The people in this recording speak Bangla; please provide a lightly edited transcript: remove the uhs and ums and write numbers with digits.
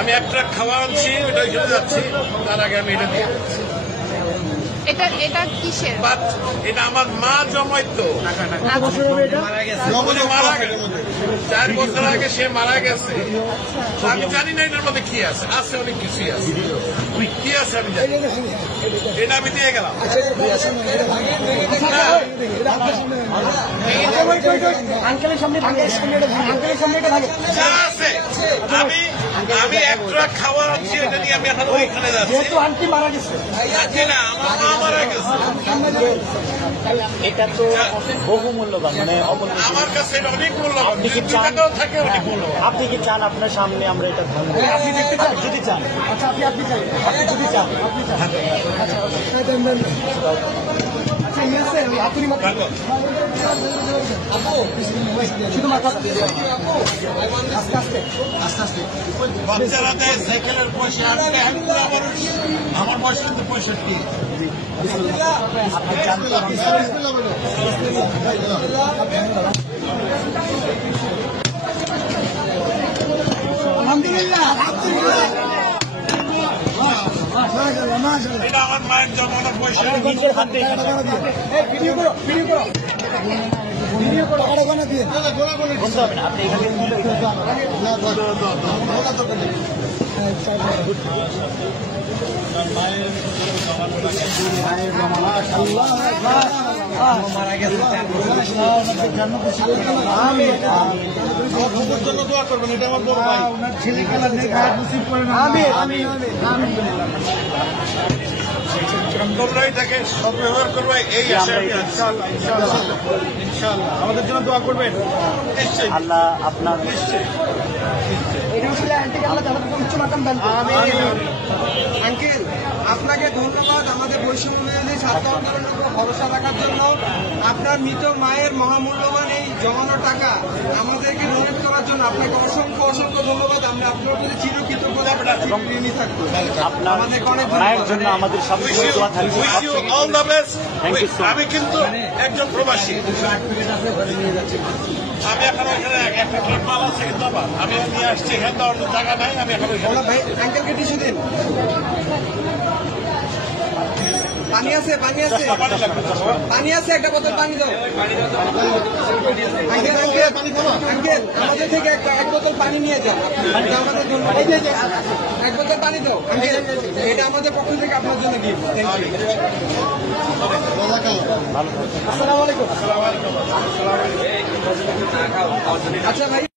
আমি এক ট্রাক খাওয়া আনছি, ওটা ওইখানে যাচ্ছি, তার আগে আমি এটা দিয়ে এটা কিসের? এটা আমার মা জমাইতো, মারা গেছে 4 বছর আগে, সে মারা গেছে। আমি জানি না এটার মধ্যে কি আছে, আছে অনেক কিছুই আছে, কি আছে আমি জানি। এটা আমি দিয়ে গেলাম। যা আছে আমি এক ট্রাক খাওয়া আনছি, এটা নিয়ে আমি এখন ওইখানে যাচ্ছি। আন্টি মারা গেছে, না আমার মা মারা গেছে। এটা তো বহু মূল্যবান, মানে আমার কাছে এটা অনেক মূল্যবান, টাকাও থাকে অনেক মূল্যবান। আপনি কি চান আপনার সামনে আমরা এটা আপনি দেখতে চান? যদি চান, আচ্ছা আপনি চাই, আপনি যদি চান, আপনি চান, বাচ্চারা দেয় সাইকেলের পয়সা, আমার বয়স কিন্তু 65। এটা আমার মায়ের জমানো পয়সা, নিজের হাতে বলতে হবে না, আপনি এখানে মারা গেছে। জন্য দোয়া করবেন, এটা আমার বড় ভাই। ছেলে খেলার তোমরাই তাকে সদ্ব্যবহার করবে, এই আশা আমি আছি। ইনশাআল্লাহ আমাদের জন্য দোয়া করবেন। নিশ্চয়ই আল্লাহ আপনার নিশ্চয়ই। আঙ্কেল, আপনাকে ধন্যবাদ আমাদের বৈষম্য বিরোধী ছাত্র আন্দোলনের উপর ভরসা রাখার জন্য। আপনার মৃত মায়ের মহামূল্যবান এই জমানো টাকা আমাদেরকে ডোনেট করার জন্য আপনাকে অসংখ্য অসংখ্য ধন্যবাদ। আমরা আপনার প্রতি চিরকৃতজ্ঞতা ঋণী থাকবো। আপনার মায়ের জন্য আমাদের সবসময় দোয়া থাকবে। Wish you all the best. Thank you so much. আমি কিন্তু একজন প্রবাসী, আমি এখন ওইখানে একটা ট্রাক মাল আছে, কিন্তু আমি নিয়ে আসছি, এখানে তো অন্য জায়গা নাই, আমি এখন ওইখানে। ভাই আঙ্কেলকে টিস্যু দিন। পানি আছে, পানি আছে, পানি আছে, একটা বোতল পানি দাও। আঙ্কেল আঙ্কেল আমাদের থেকে এক বোতল পানি নিয়ে যাও। আমাদের জন্য এক বোতল পানি দাও আঙ্কেল, এটা আমাদের পক্ষ থেকে আপনার জন্য গিফট। আসসালামু আলাইকুম। আচ্ছা ভাই।